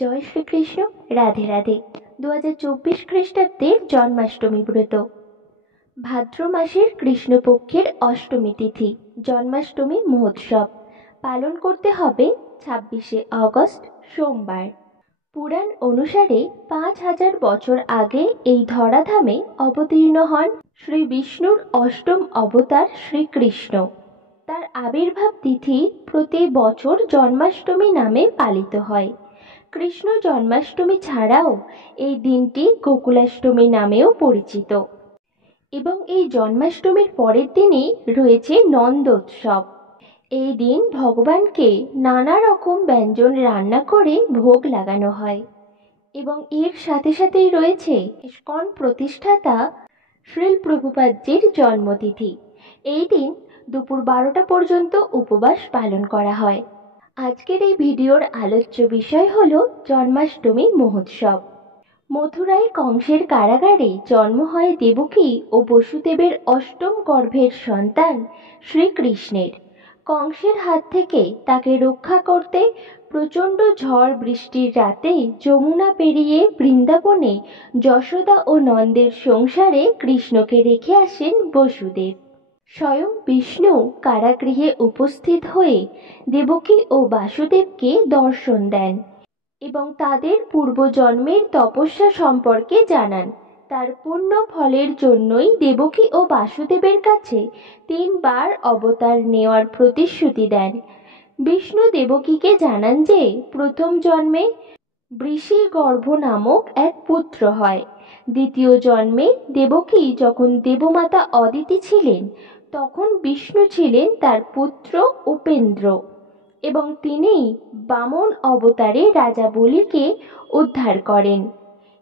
জয় শ্রীকৃষ্ণ। রাধে রাধে। 2024 খ্রিস্টাব্দের জন্মাষ্টমী ব্রত। ভাদ্র মাসের কৃষ্ণপক্ষের অষ্টমী তিথি জন্মাষ্টমী মহোৎসব পালন করতে হবে 26শে অগস্ট সোমবার। পুরাণ অনুসারে 5000 বছর আগে এই ধরাধামে অবতীর্ণ হন শ্রী বিষ্ণুর অষ্টম অবতার শ্রীকৃষ্ণ। তার আবির্ভাব তিথি প্রতি বছর জন্মাষ্টমী নামে পালিত হয়। কৃষ্ণ জন্মাষ্টমী ছাড়াও এই দিনটি গোকুলাষ্টমী নামেও পরিচিত এবং এই জন্মাষ্টমীর পরের দিনই রয়েছে নন্দোৎসব। এই দিন ভগবানকে নানা রকম ব্যঞ্জন রান্না করে ভোগ লাগানো হয় এবং এর সাথে সাথেই রয়েছে ইস্কন প্রতিষ্ঠাতা শ্রীল প্রভুপাদজির জন্মতিথি। এই দিন দুপুর 12টা পর্যন্ত উপবাস পালন করা হয়। আজকের এই ভিডিওর আলোচ্য বিষয় হল জন্মাষ্টমী মহোৎসব। মথুরায় কংসের কারাগারে জন্ম হয় দেবকী ও বসুদেবের অষ্টম গর্ভের সন্তান শ্রীকৃষ্ণের। কংসের হাত থেকে তাকে রক্ষা করতে প্রচণ্ড ঝড় বৃষ্টির রাতে যমুনা পেরিয়ে বৃন্দাবনে যশোদা ও নন্দের সংসারে কৃষ্ণকে রেখে আসেন বসুদেব। স্বয়ং বিষ্ণু কারাগৃহে উপস্থিত হয়ে দেবকী ও বাসুদেবকে দর্শন দেন এবং তাদের পূর্বজন্মের তপস্যা সম্পর্কে জানান। তার পুণ্য ফলের জন্যই দেবকী ও বাসুদেবের কাছে 3 বার অবতার নেওয়ার প্রতিশ্রুতি দেন। বিষ্ণু দেবকীকে জানান যে প্রথম জন্মে বৃষিগর্ভ নামক এক পুত্র হয়। দ্বিতীয় জন্মে দেবকী যখন দেবমাতা অদিতি ছিলেন তখন বিষ্ণু ছিলেন তার পুত্র উপেন্দ্র এবং তিনি বামন অবতারে রাজা বলিকে উদ্ধার করেন।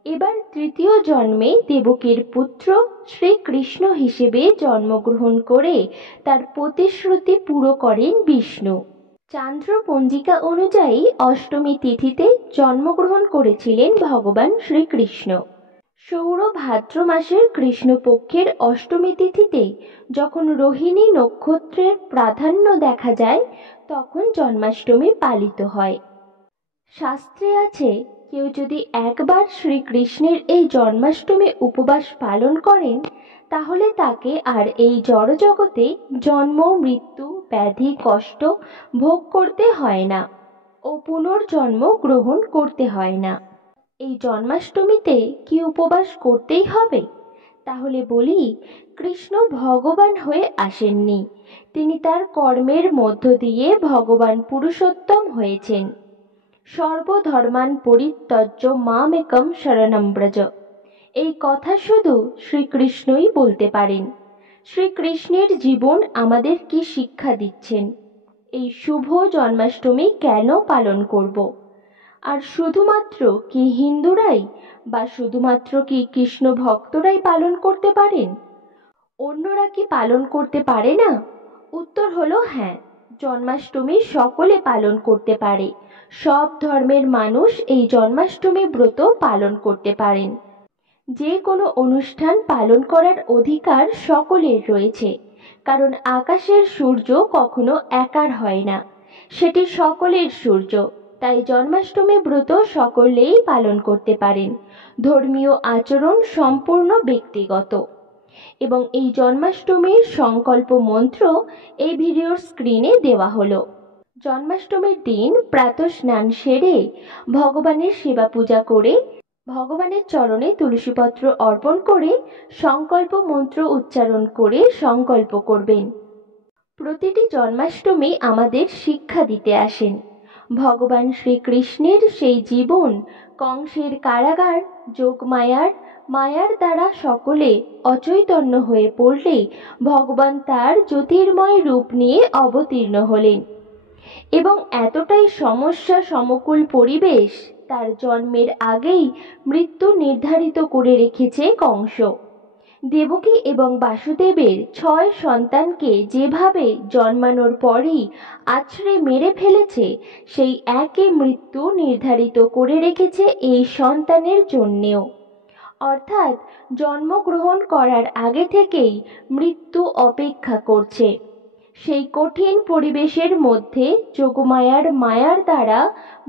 এবার তৃতীয় জন্মে দেবকীর পুত্র শ্রীকৃষ্ণ হিসেবে জন্মগ্রহণ করে তার প্রতিশ্রুতি পুরো করেন বিষ্ণু। চান্দ্র পঞ্জিকা অনুযায়ী অষ্টমী তিথিতে জন্মগ্রহণ করেছিলেন ভগবান শ্রীকৃষ্ণ। সৌর ভাদ্র মাসের কৃষ্ণপক্ষের অষ্টমী তিথিতে যখন রোহিণী নক্ষত্রের প্রাধান্য দেখা যায় তখন জন্মাষ্টমী পালিত হয়। শাস্ত্রে আছে, কেউ যদি একবার শ্রীকৃষ্ণের এই জন্মাষ্টমী উপবাস পালন করেন তাহলে তাকে আর এই জড়জগতে জন্ম মৃত্যু ব্যাধি কষ্ট ভোগ করতে হয় না ও পুনর্জন্ম গ্রহণ করতে হয় না। এই জন্মাষ্টমীতে কি উপবাস করতেই হবে? তাহলে বলি, কৃষ্ণ ভগবান হয়ে আসেননি, তিনি তার কর্মের মধ্য দিয়ে ভগবান পুরুষোত্তম হয়েছেন। সর্বধর্মান পরিত্যজ্য মামেকম শরণম ব্রজ, এই কথা শুধু শ্রীকৃষ্ণই বলতে পারেন। শ্রীকৃষ্ণের জীবন আমাদের কি শিক্ষা দিচ্ছেন? এই শুভ জন্মাষ্টমী কেন পালন করব? আর শুধুমাত্র কি হিন্দুরাই বা শুধুমাত্র কি কৃষ্ণ ভক্তরাই পালন করতে পারেন? অন্যরা কি পালন করতে পারে না? উত্তর হলো হ্যাঁ, জন্মাষ্টমী সকলে পালন করতে পারে। সব ধর্মের মানুষ এই জন্মাষ্টমী ব্রত পালন করতে পারেন। যে কোনো অনুষ্ঠান পালন করার অধিকার সকলের রয়েছে, কারণ আকাশের সূর্য কখনো একার হয় না, সেটি সকলের সূর্য। তাই জন্মাষ্টমী ব্রত সকলেই পালন করতে পারেন। ধর্মীয় আচরণ সম্পূর্ণ ব্যক্তিগত এবং এই জন্মাষ্টমীর সংকল্প মন্ত্র এই ভিডিওর স্ক্রিনে দেওয়া হলো। জন্মাষ্টমীর দিন প্রাতঃ স্নান সেরে ভগবানের সেবা পূজা করে ভগবানের চরণে তুলসীপত্র অর্পণ করে সংকল্প মন্ত্র উচ্চারণ করে সংকল্প করবেন। প্রতিটি জন্মাষ্টমী আমাদের শিক্ষা দিতে আসেন। ভগবান শ্রীকৃষ্ণের সেই জীবন কংসের কারাগার মায়ার দ্বারা সকলে অচৈতন্য হয়ে পড়লে ভগবান তার জ্যোতির্ময় রূপ নিয়ে অবতীর্ণ হলেন এবং এতটাই সমস্যা সমকুল পরিবেশ, তার জন্মের আগেই মৃত্যু নির্ধারিত করে রেখেছে কংস। দেবকী এবং বাসুদেবের 6 সন্তানকে যেভাবে জন্মানোর পরই আছড়ে মেরে ফেলেছে, সেই একই মৃত্যু নির্ধারিত করে রেখেছে এই সন্তানের জন্যেও। অর্থাৎ জন্মগ্রহণ করার আগে থেকেই মৃত্যু অপেক্ষা করছে। সেই কঠিন পরিবেশের মধ্যে যোগমায়ার মায়ার দ্বারা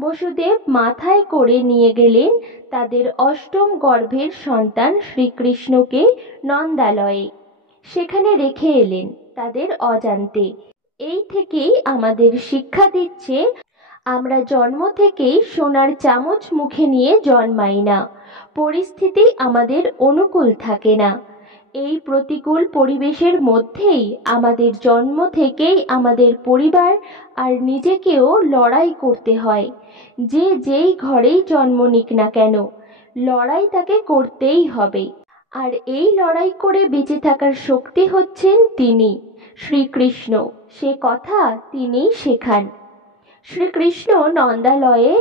বসুদেব মাথায় করে নিয়ে গেলেন তাদের অষ্টম গর্ভের সন্তান শ্রীকৃষ্ণকে নন্দালয়ে। সেখানে রেখে এলেন তাদের অজান্তে। এই থেকেই আমাদের শিক্ষা দিচ্ছে, আমরা জন্ম থেকেই সোনার চামচ মুখে নিয়ে জন্মাই না। পরিস্থিতি আমাদের অনুকূল থাকে না। এই প্রতিকূল পরিবেশের মধ্যেই আমাদের জন্ম থেকেই আমাদের পরিবার আর নিজেকেও লড়াই করতে হয়। যে যেই ঘরেই জন্ম নিক না কেন, লড়াই তাকে করতেই হবে। আর এই লড়াই করে বেঁচে থাকার শক্তি হচ্ছেন তিনি, শ্রীকৃষ্ণ। সে কথা তিনিই শেখান। শ্রীকৃষ্ণ নন্দালয়ে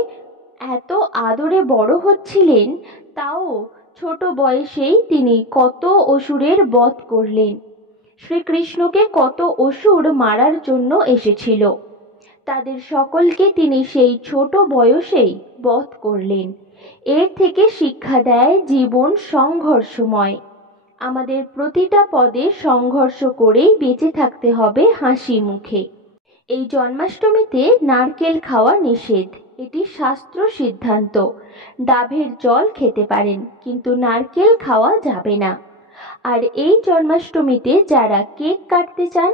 এত আদরে বড় হচ্ছিলেন, তাও ছোট বয়সেই তিনি কত অসুরের বধ করলেন। শ্রীকৃষ্ণকে কত অসুর মারার জন্য এসেছিল, তাদের সকলকে তিনি সেই ছোট বয়সেই বধ করলেন। এর থেকে শিক্ষা দেয় জীবন সংঘর্ষময়। আমাদের প্রতিটা পদে সংঘর্ষ করেই বেঁচে থাকতে হবে হাসি মুখে। এই জন্মাষ্টমীতে নারকেল খাওয়া নিষেধ, এটি শাস্ত্র সিদ্ধান্ত। ডাবের জল খেতে পারেন, কিন্তু নারকেল খাওয়া যাবে না। আর এই জন্মাষ্টমীতে যারা কেক কাটতে চান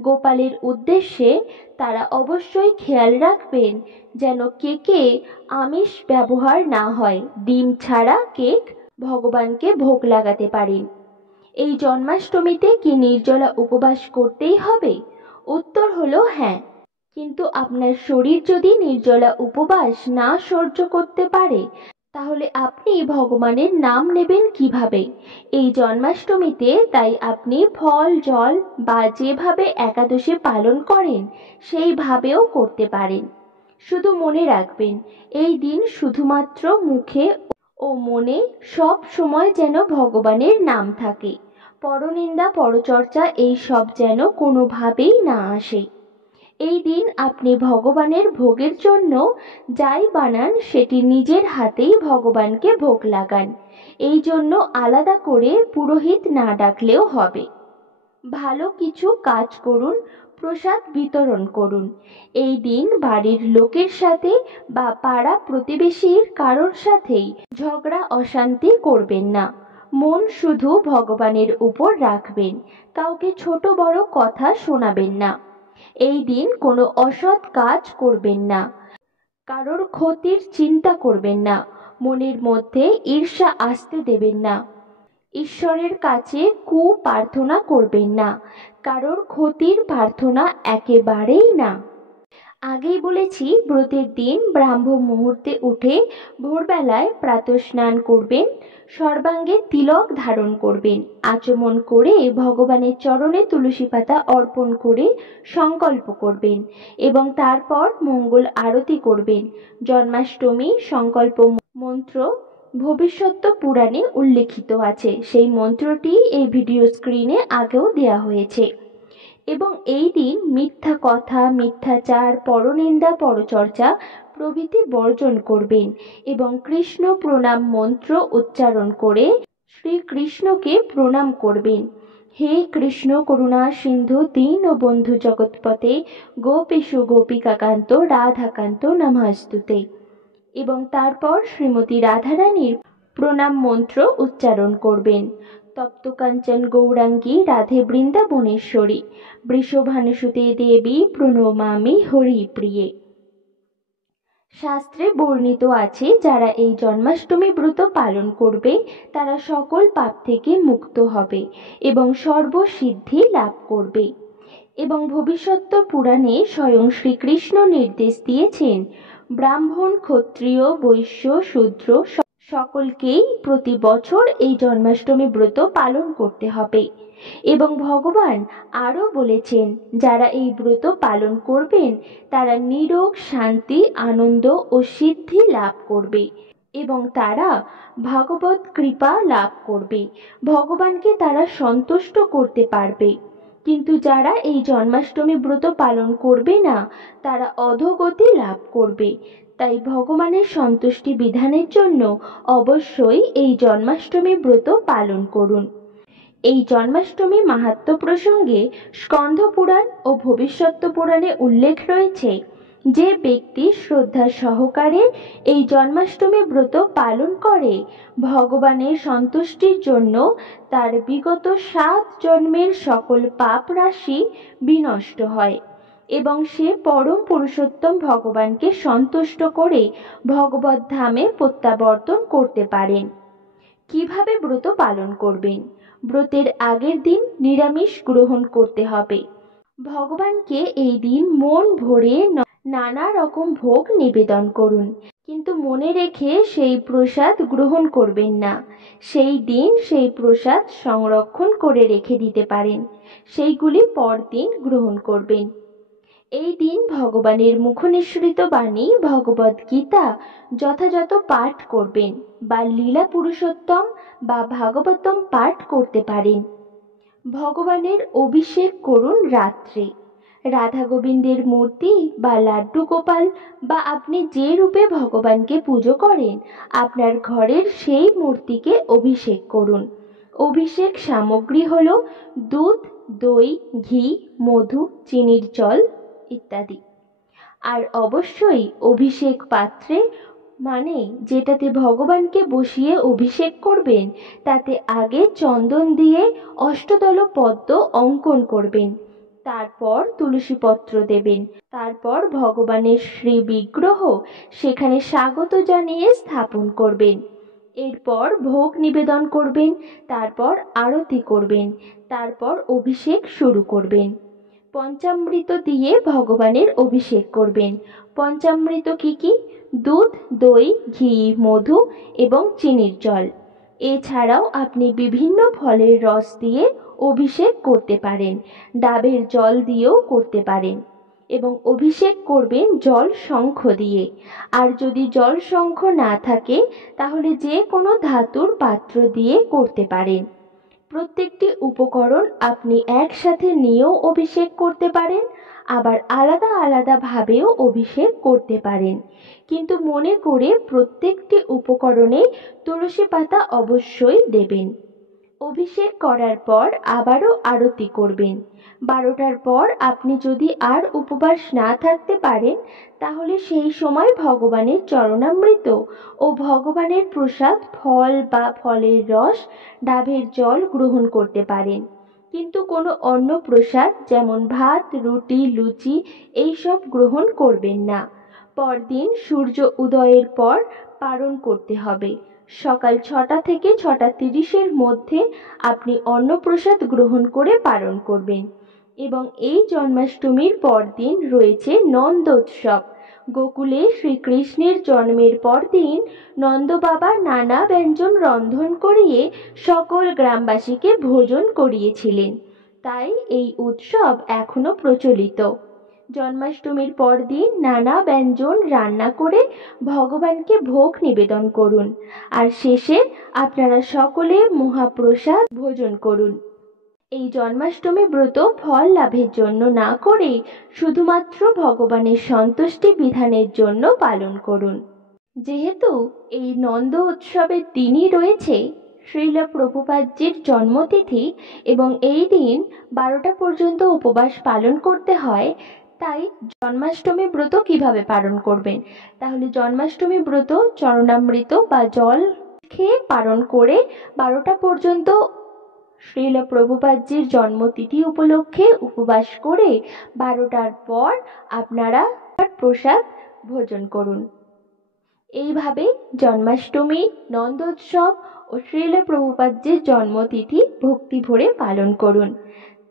গোপালের উদ্দেশ্যে, তারা অবশ্যই খেয়াল রাখবেন যেন কেকে আমিষ ব্যবহার না হয়। ডিম ছাড়া কেক ভগবানকে ভোগ লাগাতে পারেন। এই জন্মাষ্টমীতে কি নির্জলা উপবাস করতেই হবে? উত্তর হলো হ্যাঁ, কিন্তু আপনার শরীর যদি নির্জলা উপবাস না সহ্য করতে পারে, তাহলে আপনি ভগবানের নাম নেবেন কিভাবে এই জন্মাষ্টমীতে? তাই আপনি ফল জল বা যেভাবে একাদশী পালন করেন সেইভাবেও করতে পারেন। শুধু মনে রাখবেন, এই দিন শুধুমাত্র মুখে ও মনে সব সময় যেন ভগবানের নাম থাকে। পরনিন্দা পরচর্চা এই সব যেন কোনোভাবেই না আসে। এই দিন আপনি ভগবানের ভোগের জন্য যাই বানান সেটি নিজের হাতেই ভগবানকে ভোগ লাগান। এই জন্য আলাদা করে পুরোহিত না ডাকলেও হবে। ভালো কিছু কাজ করুন, প্রসাদ বিতরণ করুন। এই দিন বাড়ির লোকের সাথে বা পাড়া প্রতিবেশীর কারোর সাথেই ঝগড়া অশান্তি করবেন না। মন শুধু ভগবানের উপর রাখবেন, কাউকে ছোট বড় কথা শোনাবেন না। এই দিন কোনো অসৎ কাজ করবেন না, কারোর ক্ষতির চিন্তা করবেন না, মনের মধ্যে ঈর্ষা আসতে দেবেন না। ঈশ্বরের কাছে প্রার্থনা করবেন না, কারোর ক্ষতির প্রার্থনা একেবারেই না। আগেই বলেছি, ব্রতের দিন ব্রাহ্ম মুহূর্তে উঠে ভোরবেলায় প্রাতঃস্নান করবেন, সর্বাঙ্গে তিলক ধারণ করবেন, আচমন করে ভগবানের চরণে তুলসী পাতা অর্পণ করে সংকল্প করবেন এবং তারপর মঙ্গল আরতি করবেন। জন্মাষ্টমী সংকল্প মন্ত্র ভবিষ্যৎ পুরাণে উল্লেখিত আছে। সেই মন্ত্রটি এই ভিডিও স্ক্রিনে আগেও দেয়া হয়েছে। এবং এই দিন মিথ্যা কথা, মিথ্যাচার, পরনিন্দা পরচর্চা প্রভৃতি বর্জন করবেন এবং কৃষ্ণ প্রণাম মন্ত্র উচ্চারণ করে শ্রীকৃষ্ণকে প্রণাম করবেন। হে কৃষ্ণ করুণা সিন্ধু দীন ও বন্ধু জগৎপতে গোপেশু গোপিকাকান্ত রাধাকান্ত নমস্তুতে। এবং তারপর শ্রীমতী রাধারানীর প্রণাম মন্ত্র উচ্চারণ করবেন। তপ্ত কাঞ্চন গৌরাঙ্গী রাধে বৃন্দাবনেশ্বরী বৃষভানুসুতে দেবী প্রণমামি হরি প্রিয়ে। শাস্ত্রে বর্ণিত আছে, যারা এই জন্মাষ্টমী ব্রত পালন করবে তারা সকল পাপ থেকে মুক্ত হবে এবং সর্বসিদ্ধি লাভ করবে। এবং ভবিষ্যৎ পুরাণে স্বয়ং শ্রীকৃষ্ণ নির্দেশ দিয়েছেন, ব্রাহ্মণ, ক্ষত্রিয়, বৈশ্য, শূদ্র সকলকেই প্রতি বছর এই জন্মাষ্টমী ব্রত পালন করতে হবে। এবং ভগবান আরও বলেছেন, যারা এই ব্রত পালন করবেন তারা নিরোগ, শান্তি, আনন্দ ও সিদ্ধি লাভ করবে এবং তারা ভগবত কৃপা লাভ করবে। ভগবানকে তারা সন্তুষ্ট করতে পারবে। কিন্তু যারা এই জন্মাষ্টমী ব্রত পালন করবে না, তারা অধোগতি লাভ করবে। তাই ভগবানের সন্তুষ্টি বিধানের জন্য অবশ্যই এই জন্মাষ্টমী ব্রত পালন করুন। এই জন্মাষ্টমী মাহাত্ম্য প্রসঙ্গে স্কন্ধ পুরাণ ও ভবিষ্যৎ পুরাণে উল্লেখ রয়েছে, যে ব্যক্তি শ্রদ্ধা সহকারে এই জন্মাষ্টমী ব্রত পালন করে ভগবানের সন্তুষ্টির জন্য তার বিগত 7 জন্মের সকল পাপ রাশি বিনষ্ট হয় এবং সে পরম পুরুষোত্তম ভগবানকে সন্তুষ্ট করে ভগবত ধামে প্রত্যাবর্তন করতে পারেন। কিভাবে ব্রত পালন করবেন? ব্রতের আগের দিন নিরামিষ গ্রহণ করতে হবে। ভগবানকে এই দিন মন ভরে নানা রকম ভোগ নিবেদন করুন, কিন্তু মনে রেখে সেই প্রসাদ গ্রহণ করবেন না। সেই দিন সেই প্রসাদ সংরক্ষণ করে রেখে দিতে পারেন, সেইগুলি পরদিন গ্রহণ করবেন। এই দিন ভগবানের মুখনিঃসৃত বাণী ভগবদ গীতা যথাযথ পাঠ করবেন বা লীলা পুরুষোত্তম বা ভাগবতম পাঠ করতে পারেন। ভগবানের অভিষেক করুন রাত্রে। রাধা গোবিন্দের মূর্তি বা লাড্ডু গোপাল বা আপনি যে রূপে ভগবানকে পুজো করেন আপনার ঘরের সেই মূর্তিকে অভিষেক করুন। অভিষেক সামগ্রী হল দুধ, দই, ঘি, মধু, চিনির জল ইত্যাদি। আর অবশ্যই অভিষেক পাত্রে, মানে যেটাতে ভগবানকে বসিয়ে অভিষেক করবেন, তাতে আগে চন্দন দিয়ে অষ্টদল পদ্ম অঙ্কন করবেন, তারপর তুলসী পত্র দেবেন, তারপর ভগবানের শ্রী বিগ্রহ সেখানে স্বাগত জানিয়ে স্থাপন করবেন। এরপর ভোগ নিবেদন করবেন, তারপর আরতি করবেন, তারপর অভিষেক শুরু করবেন। পঞ্চামৃত দিয়ে ভগবানের অভিষেক করবেন। পঞ্চামৃত কি কি? দুধ, দই, ঘি, মধু এবং চিনির জল। এছাড়াও আপনি বিভিন্ন ফলের রস দিয়ে অভিষেক করতে পারেন, ডাবের জল দিয়েও করতে পারেন, এবং অভিষেক করবেন জল শঙ্খ দিয়ে। আর যদি জল শঙ্খ না থাকে তাহলে যে কোনো ধাতুর পাত্র দিয়ে করতে পারেন। প্রত্যেকটি উপকরণ আপনি একসাথে নিয়েও অভিষেক করতে পারেন, আবার আলাদা আলাদা ভাবেও অভিষেক করতে পারেন, কিন্তু মনে করে প্রত্যেকটি উপকরণে তুলসী পাতা অবশ্যই দেবেন। অভিষেক করার পর আবারও আরতি করবেন। 12টার পর আপনি যদি আর উপবাস না থাকতে পারেন তাহলে সেই সময় ভগবানের চরণামৃত ও ভগবানের প্রসাদ ফল বা ফলের রস, ডাবের জল গ্রহণ করতে পারেন, কিন্তু কোনো অন্য প্রসাদ যেমন ভাত, রুটি, লুচি এইসব গ্রহণ করবেন না। পরদিন সূর্য উদয়ের পর পারণ করতে হবে। সকাল 6টা থেকে 6টা 30-এর মধ্যে আপনি অন্নপ্রসাদ গ্রহণ করে পালন করবেন। এবং এই জন্মাষ্টমীর পরদিন রয়েছে নন্দোৎসব। গোকুলে শ্রীকৃষ্ণের জন্মের পরদিন নন্দ বাবা নানা ব্যঞ্জন রন্ধন করিয়ে সকল গ্রামবাসীকে ভোজন করিয়েছিলেন, তাই এই উৎসব এখনো প্রচলিত। জন্মাষ্টমীর পরদিন নানা ব্যঞ্জন রান্না করে ভগবানকে ভোগ নিবেদন করুন, আর শেষে আপনারা সকলে মহাপ্রসাদ ভোজন করুন। এই জন্মাষ্টমী ব্রত ফল লাভের জন্য না করে শুধুমাত্র ভগবানের সন্তুষ্টি বিধানের জন্য পালন করুন। যেহেতু এই নন্দ উৎসবের দিনই রয়েছে শ্রীল প্রভুপাদজির জন্মতিথি এবং এই দিন 12টা পর্যন্ত উপবাস পালন করতে হয়, তাই জন্মাষ্টমী ব্রত কিভাবে পালন করবেন? তাহলে জন্মাষ্টমী ব্রত চরণামৃত বা জল খেয়ে পালন করে 12টা পর্যন্ত শ্রীল প্রভুপাদজির জন্মতিথি উপলক্ষে উপবাস করে 12টার পর আপনারা প্রসাদ ভোজন করুন। এইভাবে জন্মাষ্টমী, নন্দোৎসব ও শ্রীল প্রভুপাদজির জন্মতিথি ভক্তি ভরে পালন করুন।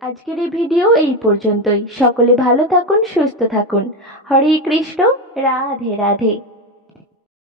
আজকের এই ভিডিও এই পর্যন্তই। সকলে ভালো থাকুন, সুস্থ থাকুন। হরে কৃষ্ণ, রাধে রাধে।